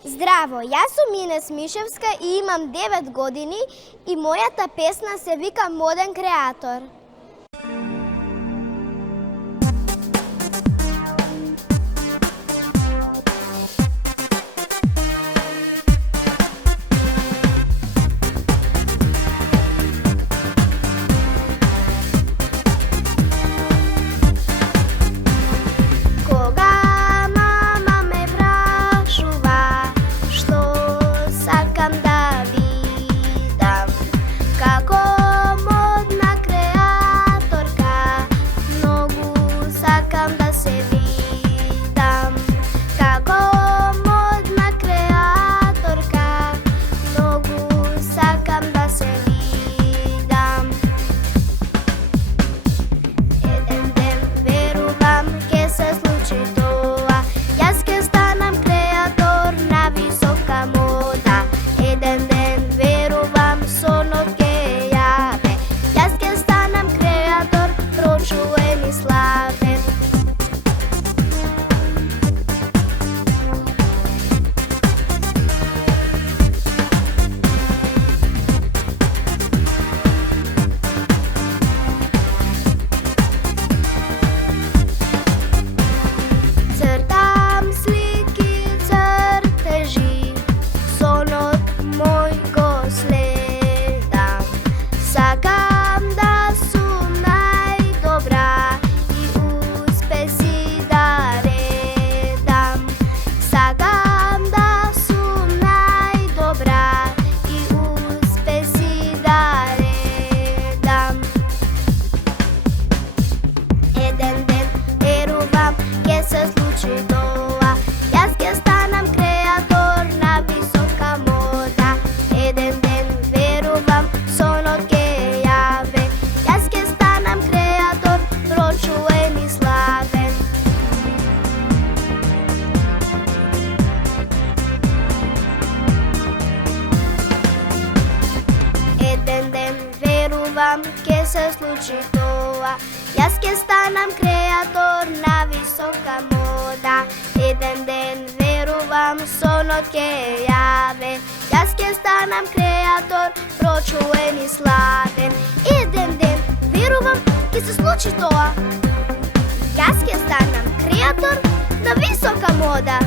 Здраво, јас сум Инес Мишевска и имам 9 години и мојата песна се вика Моден креатор. Ке се случи тоа, јас ке станам креатор на висока мода. Еден ден верувам, сонот ке јаве, јас ке станам креатор, прочуен и славен. Еден ден верувам, ке се случи тоа, јас ке станам креатор на висока мода.